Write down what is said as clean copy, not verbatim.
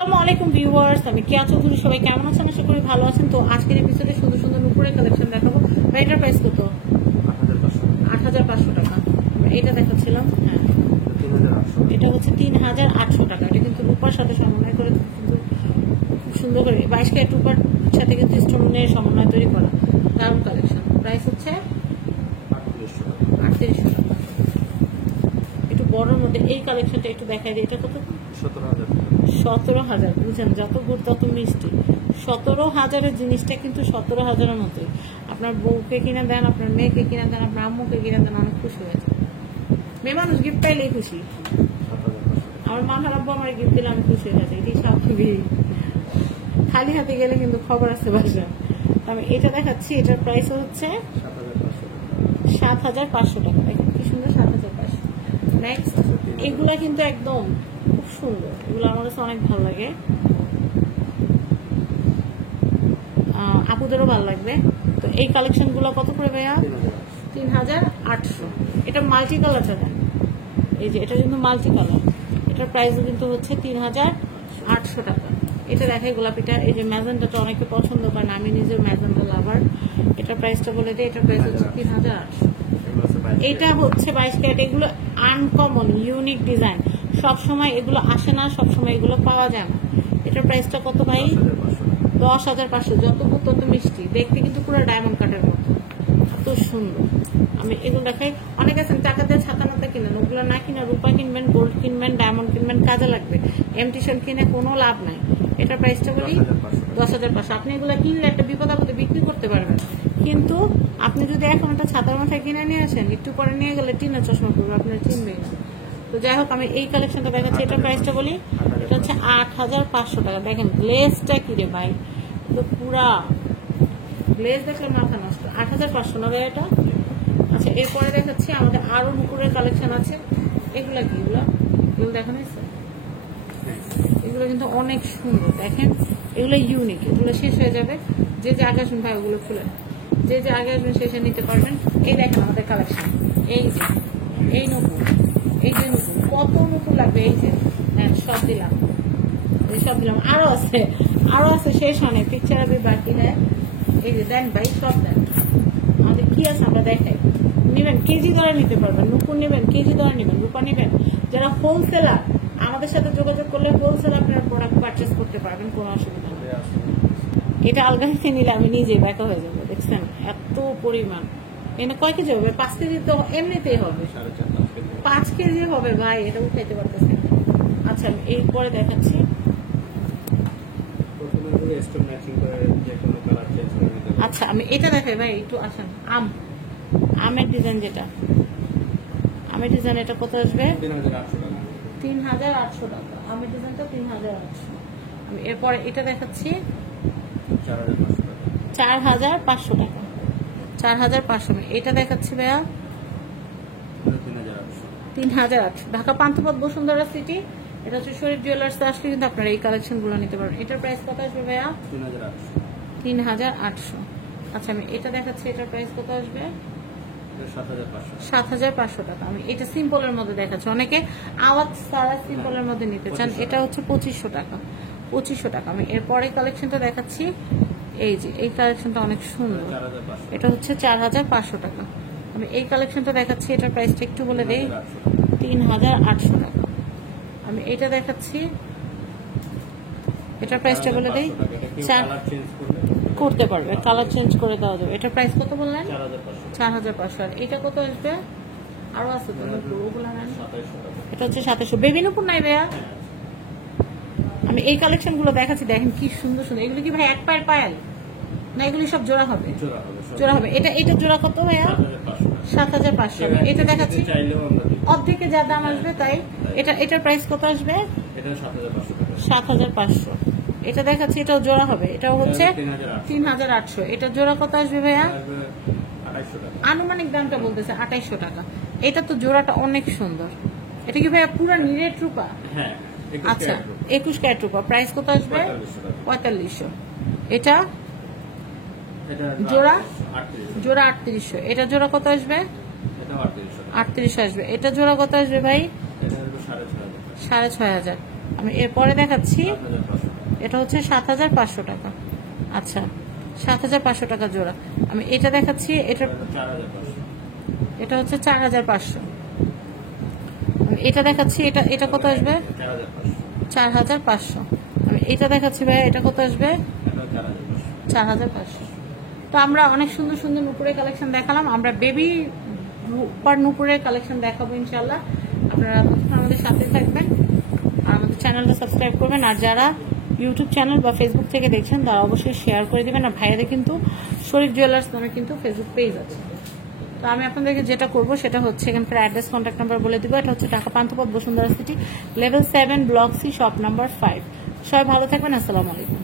আসসালামু আলাইকুম ভিউয়ার্স, আমি কেয়া চৌধুরী। সবাই কেমন আছেন? আশা করি ভালো আছেন। তো আজকের এপিসোডে সুন্দর সুন্দর নুপুরের কালেকশন দেখাবো। এটার প্রাইস কত? 8,500 টাকা। এটা দেখাচ্ছিলাম, হ্যাঁ, এটা হচ্ছে 3,800 টাকা। এটা কিন্তু রূপার সাথে সমন্বয় করে কিন্তু খুব সুন্দর করে 22 ক্যারেট রূপার সাথে কিন্তু স্টোনের সমন্বয় তৈরি করা দারুণ কালেকশন। প্রাইস হচ্ছে 3800 টাকা। একটু বড়র মধ্যে এই কালেকশনটা একটু দেখাই দিই। এটা কত? 17,000। বুঝেন, যত গুড় তত মিষ্টি। 17,000-এর জিনিসটা কিন্তু 17,000-এর মতোই। আপনার বউকে কিনে দেন, আপনার মেয়েকে কিনে দেন, আপনার আম্মুকে কিনে দেন, অনেক খুশি হয়ে যায়। মেয়ে মানুষ গিফট পাইলেই খুশি। আমার মা খারাপ আমার গিফট দিলে আমি খুশি হয়ে যাই, এটাই স্বাভাবিক। খালি হাতে গেলে কিন্তু খবর আছে বাসা। আমি এটা দেখাচ্ছি, এটার প্রাইস হচ্ছে 7,500 টাকা। দেখেন কি সুন্দর, 7,500। নেক্সট, এগুলা কিন্তু একদম খুব সুন্দর, এগুলো আমার কাছে অনেক ভালো লাগে, আপুদেরও ভালো লাগবে। তো এই কালেকশন গুলো কত করে ভাইয়া? 3,800। এটা মাল্টি কালারটা দেন, এই যে এটা কিন্তু মাল্টি কালার। এটার প্রাইসও কিন্তু হচ্ছে 3,800 টাকা। এটা দেখাই গোলাপিটা, এই যে ম্যাজেন্টাটা অনেকে পছন্দ করেন, আমি নিজের ম্যাজেন্টা লাভার। এটার প্রাইসটা বলে দিই, এটার প্রাইস হচ্ছে 3,800। এটা হচ্ছে 22 ক্যারেট। এগুলো আনকমন ইউনিক ডিজাইন, সবসময় এগুলো আসে না, সবসময় এগুলো পাওয়া যায় না। এটার প্রাইসটা কত ভাই? 10,500। যত গুড় তত মিষ্টি, দেখতে কিন্তু পুরো ডায়মন্ড কাটের মতো, এত সুন্দর। আমি এগুলো দেখাই। অনেক আছেন টাকা দিয়ে ছাতা মাতা কিনেন, ওগুলো না কিনে রূপা কিনবেন, গোল্ড কিনবেন, ডায়মন্ড কিনবেন, কাজে লাগবে। এমটিশন কিনে কোনো লাভ নাই। এটার প্রাইসটা বলি 10,500। আপনি এগুলো কিনলে একটা বিপদ আপদে বিক্রি করতে পারবেন, কিন্তু আপনি যদি এখন একটা ছাতার মাথায় কিনে নিয়ে আসেন, একটু পরে নিয়ে গেলে টিনের চশমা পড়বে, আপনার চিনবেই না। তো যাই হোক, আমি এই কালেকশনটা দেখাচ্ছি। এটার প্রাইসটা বলি, এটা হচ্ছে 8,500 টাকা। দেখেন গ্লেজটা কি রে ভাই, তো পুরা গ্লেজ দেখলে মাথা নষ্ট। 8,500 না ভাই এটা? আচ্ছা, এরপরে দেখাচ্ছি আমাদের আরো নুপুরের কালেকশন আছে। এগুলা কি? এগুলো দেখেন, এগুলো কিন্তু অনেক সুন্দর। দেখেন এগুলো ইউনিক, এগুলো শেষ হয়ে যাবে। যে যে আগে আসবেন ভাই ওগুলো খুলে, যে যে আগে আসবেন শেষে নিতে পারবেন। এই দেখেন আমাদের কালেকশন, এই যে এই নুপুর, এই যে নুপুর, কত নুপুর লাগবে, এই যে হ্যাঁ সব দিলাম, এই সব দিলাম। আরো আছে, আরো আছে, শেষ অনেক পিকচার আগে বাকি। হ্যাঁ এই যে দেন ভাই, সব দেন। আমাদের কি আছে আমরা দেখাই। নেবেন কেজি দরে নিতে পারবেন, নুপুর নেবেন কেজি দরে নেবেন, রূপা নেবেন। যারা হোলসেলার আমাদের সাথে যোগাযোগ করলে হোলসেল আপনার প্রোডাক্ট পারচেস করতে পারবেন, কোনো অসুবিধা নেই। এটা আলগা থেকে নিলে আমি নিজেই ব্যাকা হয়ে যাবো। দেখছেন এত পরিমাণ, এনে কয় কেজি হবে? 5 কেজি তো এমনিতেই হবে, 5 কেজি হবে ভাই, এটা উঠাইতে পারতেছে। আচ্ছা, আমি এরপরে দেখাচ্ছি। আচ্ছা, আমি এটা দেখাই ভাই, একটু আসেন। আমের ডিজাইন, যেটা আমের ডিজাইন, এটা কত আসবে? 3,800 টাকা। আমের ডিজাইনটা 3,800। আমি এরপরে এটা দেখাচ্ছি 4,500 টাকা। 4,500। এটা দেখাচ্ছি ভাইয়া 3,800। ঢাকা পান্থপথ বসুন্ধরা সিটি। এটা হচ্ছে শরীফ জুয়েলার্স। আসলে কিন্তু আপনারা এই কালেকশন গুলো নিতে পারবেন। এটার প্রাইস কত আসবে ভাইয়া? 3,800। আচ্ছা, আমি এটা দেখাচ্ছি, এটার প্রাইস কত আসবে? 7,500 টাকা। আমি এটা সিম্পলের মধ্যে দেখাচ্ছি, অনেকে আওয়াজ সারা সিম্পলের মধ্যে নিতে চান। এটা হচ্ছে 2,500 টাকা। 2,500 টাকা। আমি এরপরে কালেকশনটা দেখাচ্ছি, এই যে এই কালেকশনটা অনেক সুন্দর। এটা হচ্ছে 4,500 টাকা। আমি এই কালেকশনটা দেখাচ্ছি, এটার প্রাইসটা একটু বলে দেই, 3,800 টাকা। আমি এটা দেখাচ্ছি, এটার প্রাইসটা বলে দেই, করতে পারবে, কালার চেঞ্জ করে দেওয়া যাবে। এটার প্রাইস কত বললেন? 4,500। আর এটা কত আসবে? আরো আছে তো ওগুলো, এটা হচ্ছে 2700। বেবি নুপুর নাই ভাইয়া? আমি এই কালেকশন গুলো দেখাচ্ছি, দেখেন কি সুন্দর সুন্দর। এগুলো কি ভাই এক পায়ের পায়েল না? এগুলি সব জোড়া হবে? জোড়া হবে। এটা জোড়া কত ভাইয়া? 7,500। এটা দেখাচ্ছি, অর্ধেকে যা দাম আসবে তাই। এটার প্রাইস কত আসবে? 7,500। এটা দেখাচ্ছি, এটাও জোড়া হবে, এটাও হচ্ছে 3,800। এটা জোড়া কত আসবে ভাইয়া? আনুমানিক দামটা বলতেছে 2,800 টাকা। এটা তো জোড়াটা অনেক সুন্দর। এটা কি ভাইয়া পুরো নিরেট রূপা? আচ্ছা, 21 ক্যারেট রূপা। প্রাইস কত আসবে? 4,500। এটা জোড়া 3,800। এটা জোড়া কত আসবে? 3,800 আসবে। এটা জোড়া কত আসবে ভাই? 6,500। আমি এরপরে দেখাচ্ছি, এটা হচ্ছে 7,500 টাকা। আচ্ছা, 7,500 টাকা জোড়া। আমি এটা দেখাচ্ছি, এটা হচ্ছে 4,500। আমি এটা দেখাচ্ছি, এটা কত আসবে? 4,500। আমি এটা দেখাচ্ছি ভাইয়া, এটা কত আসবে? 4,500। তো আমরা অনেক সুন্দর সুন্দর নুপুরের কালেকশন দেখালাম, আমরা বেবি নুপুরের কালেকশন দেখাবো ইনশাল্লাহ। আপনারা আমাদের সাথে থাকবেন আর আমাদের চ্যানেলটা সাবস্ক্রাইব করবেন। আর যারা ইউটিউব চ্যানেল বা ফেসবুক থেকে দেখছেন তারা অবশ্যই শেয়ার করে দেবেন। আর ভাইয়াদের কিন্তু শরীফ জুয়েলার্স নামে কিন্তু ফেসবুক পেজ আছে। তো আমি আপনাদেরকে যেটা করবো সেটা হচ্ছে এখানকার অ্যাড্রেস, কন্ট্যাক্ট নাম্বার বলে দিব। এটা হচ্ছে Dhaka Panthapath, Bashundhara city, level 7, block C, shop number 5। সবাই ভালো থাকবেন। আসসালামু আলাইকুম।